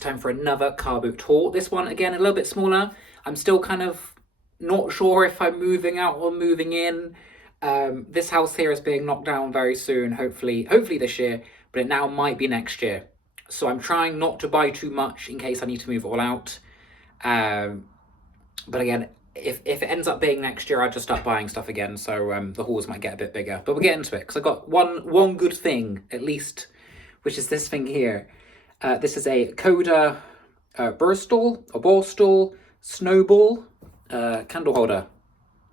it's time for another car boot tour. This one, again, a little bit smaller. I'm still kind of not sure if I'm moving out or moving in. This house here is being knocked down very soon, hopefully this year, but it now might be next year. So I'm trying not to buy too much in case I need to move it all out. But again, if it ends up being next year, I'll just start buying stuff again, so the hauls might get a bit bigger. But we'll get into it, because I've got one good thing, at least, which is this thing here. This is a Coda Borstal Snowball candle holder.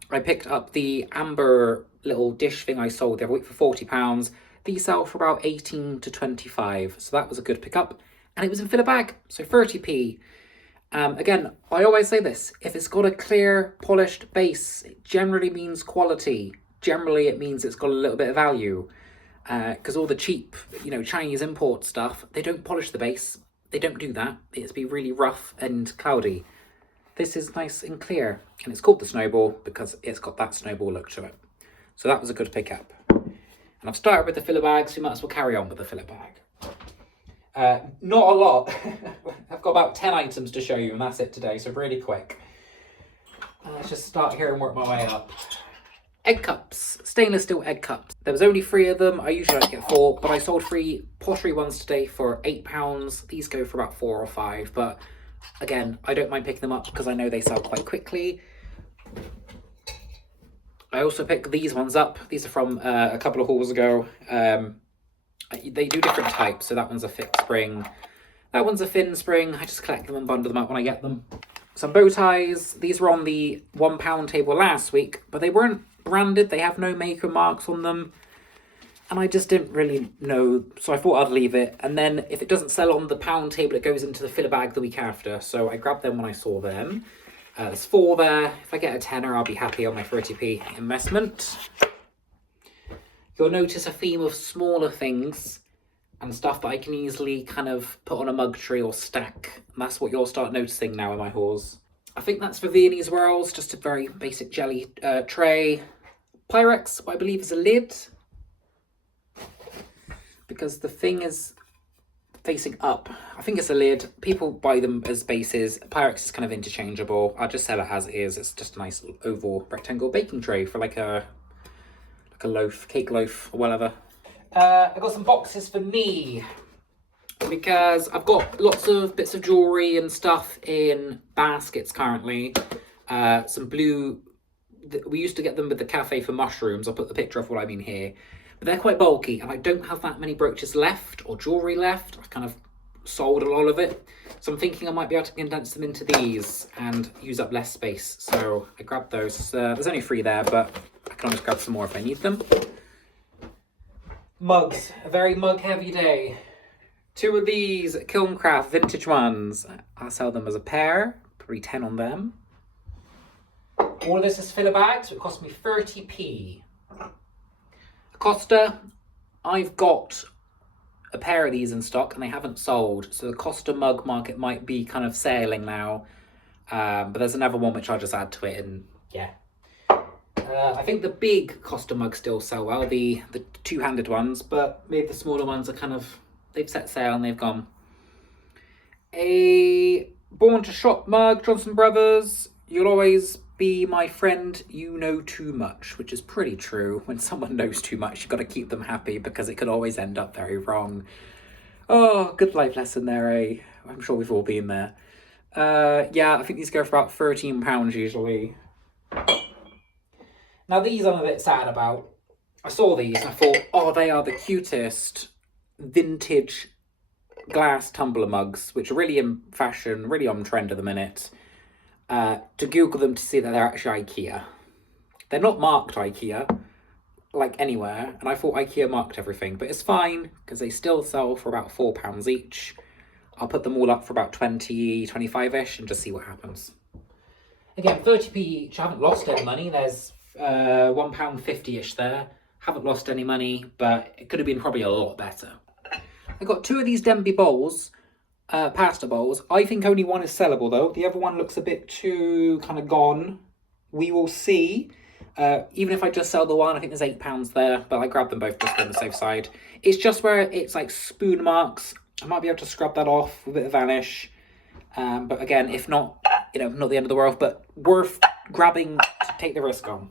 I picked up the amber little dish thing I sold the other week for £40. These sell for about 18 to 25, so that was a good pickup. And it was in filler bag, so 30p. Again, I always say this, if it's got a clear, polished base, it generally means quality. Generally, it means it's got a little bit of value. Because all the cheap, Chinese import stuff, they don't polish the base. They don't do that. It's be really rough and cloudy. This is nice and clear, and it's called the Snowball because it's got that snowball look to it. So that was a good pickup. And I've started with the filler bag, so we might as well carry on with the filler bag. Not a lot. I've got about 10 items to show you, and that's it today, so really quick. Let's just start here and work my way up. Egg cups, stainless steel egg cups. There was only 3 of them. I usually like to get 4, but I sold 3 pottery ones today for £8. These go for about 4 or 5, but again, I don't mind picking them up because I know they sell quite quickly. I also picked these ones up. These are from a couple of hauls ago. They do different types, so that one's a fixed spring. That one's a thin spring. I just collect them and bundle them up when I get them. Some bow ties. These were on the £1 table last week, but they weren't branded. They have no maker marks on them. And I just didn't really know, so I thought I'd leave it. And then if it doesn't sell on the pound table, it goes into the filler bag the week after. So I grabbed them when I saw them. There's 4 there. If I get a tenner, I'll be happy on my 30p investment. You'll notice a theme of smaller things and stuff that I can easily kind of put on a mug tree or stack. And that's what you'll start noticing now in my hauls. I think that's for Viennese Whirls, just a very basic jelly tray. Pyrex, what I believe is a lid. Because the thing is facing up. I think it's a lid. People buy them as bases. Pyrex is kind of interchangeable. I'll just sell it as is. It's just a nice oval rectangle baking tray for like a loaf, cake loaf or whatever. I got some boxes for me because I've got lots of bits of jewellery and stuff in baskets currently. Some blue, we used to get them with the Cafe for Mushrooms. I'll put the picture of what I mean here. But they're quite bulky, and I don't have that many brooches left, or jewellery left. I've kind of sold a lot of it. So I'm thinking I might be able to condense them into these and use up less space. So I grabbed those. There's only 3 there, but I can always grab some more if I need them. Mugs. A very mug-heavy day. 2 of these Kilncraft vintage ones. I'll sell them as a pair. Probably 10 on them. All of this is filler bags, so it cost me 30p. Costa, I've got a pair of these in stock and they haven't sold, so the Costa mug market might be kind of sailing now, but there's another one which I'll just add to it, and yeah. I think the big Costa mugs still sell well, the two-handed ones, but maybe the smaller ones are kind of, they've set sail and they've gone. A Born to Shop mug, Johnson Brothers. You'll always be my friend, you know too much, which is pretty true. When someone knows too much, you've got to keep them happy because it could always end up very wrong. Oh, good life lesson there, eh? I'm sure we've all been there. Yeah, I think these go for about £13 usually. Now these I'm a bit sad about. I saw these and I thought, oh, they are the cutest vintage glass tumbler mugs, which are really in fashion, really on trend at the minute. To Google them to see that they're actually IKEA. They're not marked IKEA, like anywhere, and I thought IKEA marked everything, but it's fine, because they still sell for about £4 each. I'll put them all up for about 20, 25-ish, and just see what happens. Again, 30p each, I haven't lost any money. There's £1.50-ish there. Haven't lost any money, but it could have been probably a lot better. I got 2 of these Denby bowls. Pasta bowls. I think only one is sellable though. The other one looks a bit too kind of gone. We will see. Even if I just sell the one, I think there's £8 there, but I grabbed them both just on the safe side. It's just where it's like spoon marks I might be able to scrub that off with a bit of vanish. But again, if not, not the end of the world, but worth grabbing to take the risk on.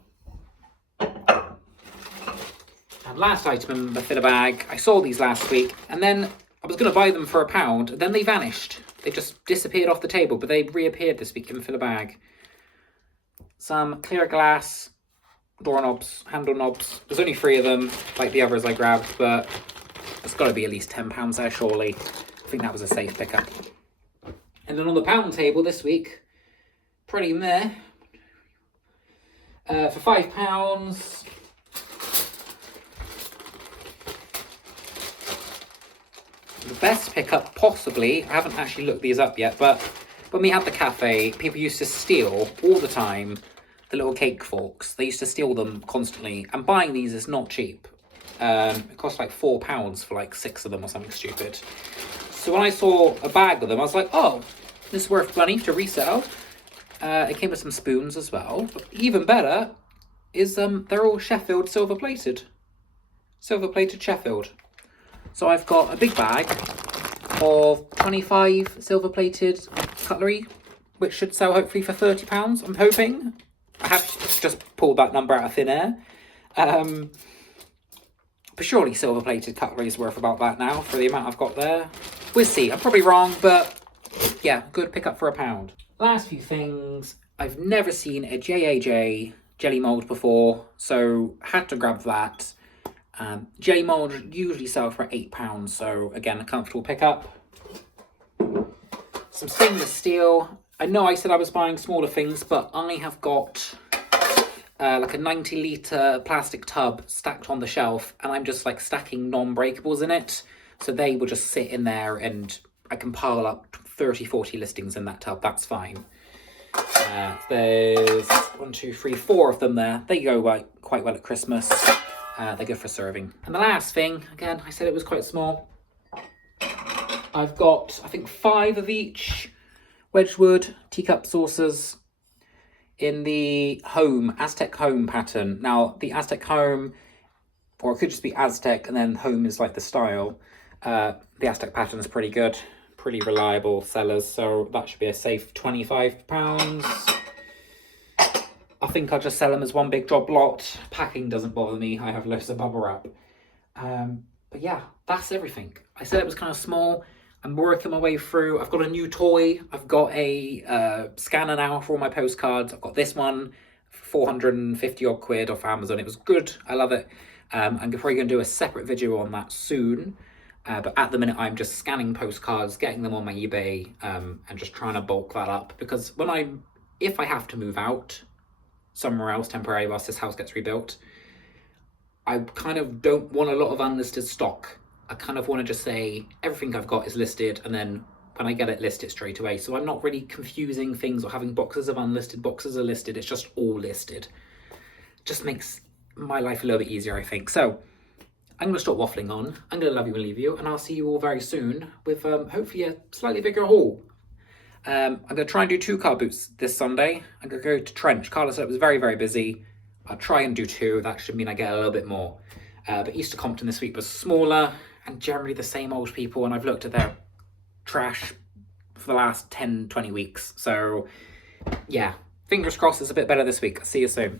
And last item in the filler bag, I saw these last week, and then I was going to buy them for £1, then they vanished. They just disappeared off the table, but they reappeared this week in the filler bag. Some clear glass doorknobs, handle knobs. There's only 3 of them, like the others I grabbed, but it's got to be at least £10 there, surely. I think that was a safe pickup. And then on the pound table this week, pretty meh. For £5, the best pickup possibly, I haven't actually looked these up yet, but when we had the cafe, people used to steal all the time the little cake forks. They used to steal them constantly, and buying these is not cheap. It cost like £4 for like 6 of them or something stupid. So when I saw a bag of them, I was like, oh, this is worth money to resell. It came with some spoons as well. But even better is they're all Sheffield silver plated. Silver plated Sheffield. So I've got a big bag of 25 silver plated cutlery, which should sell hopefully for £30, I'm hoping. I have just pulled that number out of thin air. But surely silver plated cutlery is worth about that now for the amount I've got there. We'll see, I'm probably wrong, but yeah, good pickup for £1. Last few things, I've never seen a JAJ jelly mould before, so had to grab that. Jelly mould usually sell for £8, so again, a comfortable pickup. Some stainless steel. I know I said I was buying smaller things, but I have got like a 90-litre plastic tub stacked on the shelf, and I'm just like stacking non-breakables in it. So they will just sit in there, and I can pile up 30, 40 listings in that tub. That's fine. There's 1, 2, 3, 4 of them there. They go quite well at Christmas. They're good for serving. And the last thing, again, I said it was quite small. I've got, I think, 5 of each Wedgwood teacup saucers in the Aztec home pattern. Now, the Aztec home, or it could just be Aztec, and then home is like the style. The Aztec pattern is pretty good, pretty reliable sellers, so that should be a safe £25. I think I'll just sell them as one big job lot. Packing doesn't bother me. I have loads of bubble wrap. But yeah, that's everything. I said it was kind of small. I'm working my way through. I've got a new toy. I've got a scanner now for all my postcards. I've got this one for 450 odd quid off Amazon. It was good. I love it. I'm probably going to do a separate video on that soon. But at the minute, I'm just scanning postcards, getting them on my eBay, and just trying to bulk that up. Because if I have to move out somewhere else temporarily whilst this house gets rebuilt, I kind of don't want a lot of unlisted stock. I kind of want to just say everything I've got is listed, and then when I get it, list it straight away. So I'm not really confusing things or having boxes of unlisted, boxes are listed. It's just all listed. Just makes my life a little bit easier, I think. So I'm going to stop waffling on. I'm going to love you and leave you, and I'll see you all very soon with hopefully a slightly bigger haul. I'm going to try and do 2 car boots this Sunday. I'm going to go to Trench. Carla said it was very, very busy. I'll try and do 2. That should mean I get a little bit more. But Easter Compton this week was smaller and generally the same old people. And I've looked at their trash for the last 10, 20 weeks. So yeah, fingers crossed it's a bit better this week. See you soon.